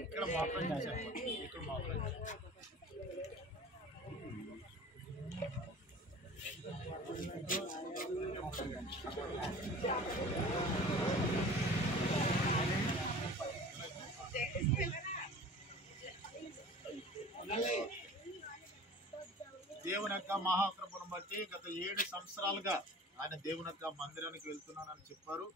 ఇక్కడ మాత్రం ఇక్కడ మాత్రం దేవుని యొక్క మహాకృపను బట్టి గత 7 సంవత్సరాలుగా ఆయన దేవుని యొక్క మందిరానికి వెళ్తున్నానని చెప్పారు.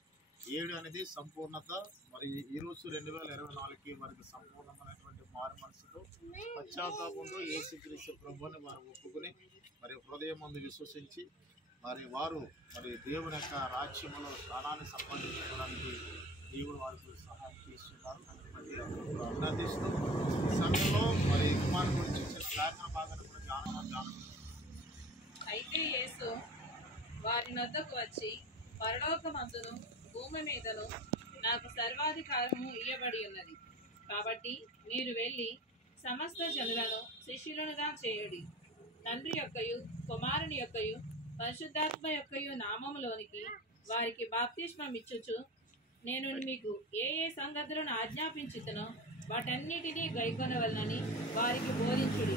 7 అనేది సంపూర్ణత. మరి ఈ రోజు 2024కి వారికి సంపూర్ణమైనటువంటి మారు మనసుతో పశ్చాత్తాపంతో యేసుక్రీస్తు ప్రభువుని వారు ఒప్పుకుని మరి హృదయం ముందు విశ్వసించి మరి వారు మరి దేవుని యొక్క రాజ్యంలో స్థానాన్ని సంపాదించుకోవడానికి దేవుడు వారికి సహాయం చేస్తున్నారు. అభినందిస్తూ ఈ సమయంలో మరి కుమారు గురించి లేఖన భాగాన్ని కూడా జ్ఞానం అయితే యేసు వారి నొద్దకు వచ్చి, పరలోకమందును భూమి మీదను నాకు సర్వాధికారము ఇయ్యబడి ఉన్నది. కాబట్టి మీరు వెళ్ళి సమస్త జనులను శిష్యులనుగా చేయుడి. తండ్రి యొక్కయు కుమారుని యొక్కయు పరిశుద్ధాత్మ యొక్కయు నామములోనికి వారికి బాప్తిస్మం ఇచ్చుచు, నేను మీకు ఏ ఏ సంగతులను ఆజ్ఞాపించుతునో వాటన్నిటినీ గైకొనవలనని వారికి బోధించుడి.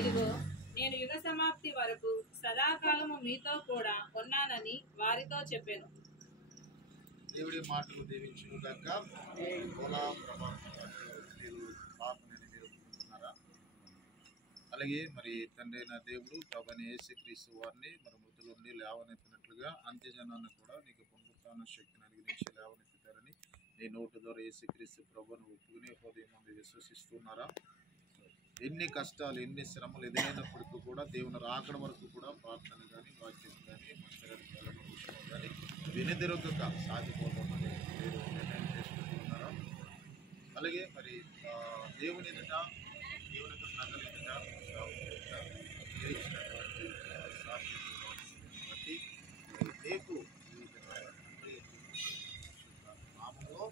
ఇదిగో నేను యుగ సమాప్తి వరకు సదాకాలము మీతో కూడా ఉన్నానని వారితో చెప్పాను. దేవుడి మాటలు దీవించుగాక. అలాగే మరి తండ్రి అయిన దేవుడు ప్రభువైన యేసుక్రీస్తు వారిని మరి మృతుల నుండి లేవనెత్తినట్లుగా అంత్యజనాన్ని కూడా నీకు పునరుత్థాన శక్తిని అనుగ్రహించి లేవనెత్తుతారని నీ నోటి ద్వారా యేసుక్రీస్తు ప్రభువును ఒప్పుకుని హృదయం ముందు విశ్వసిస్తున్నారా? ఎన్ని కష్టాలు ఎన్ని శ్రమలు ఎదురైనప్పటికీ కూడా దేవుని రాకడ వరకు కూడా ప్రార్థన కానీ వాక్యం కానీ మంచిగాని కానీ వినదిరొక్క సాగిపోతామని మీరు నిర్ణయం చేసుకుంటున్నారా? అలాగే మరి దేవుని ఎదుట దేవుని యొక్క ప్రజల ఎదుట చేయించినటువంటి సాధ్యతను బట్టి రేపు నామంలో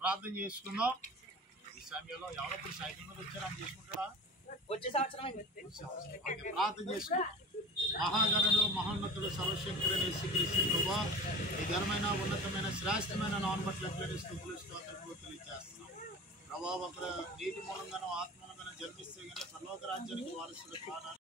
ప్రార్థన చేసుకుందాం. ఈ సమయంలో ఎవరప్పుడు సైకిల్ మీద వచ్చారా అని చేసుకుంటాడా? వచ్చే సంవత్సరం ప్రార్థన చేసుకుంటాం. మహాగణుడు మహోన్నతుడు సర్వశక్తుడైన యేసుక్రీస్తు ప్రభువా, ఈ ఘనమైన ఉన్నతమైన శ్రేష్టమైన నామమున బట్టి స్తుతులు స్తోత్రములు తెలియజేస్తున్నాం. ప్రభావ నీటి మూలంగానూ ఆత్మ మూలంగానూ జన్మిస్తే పరలోక రాజ్యానికి వారసుడు కావాలి.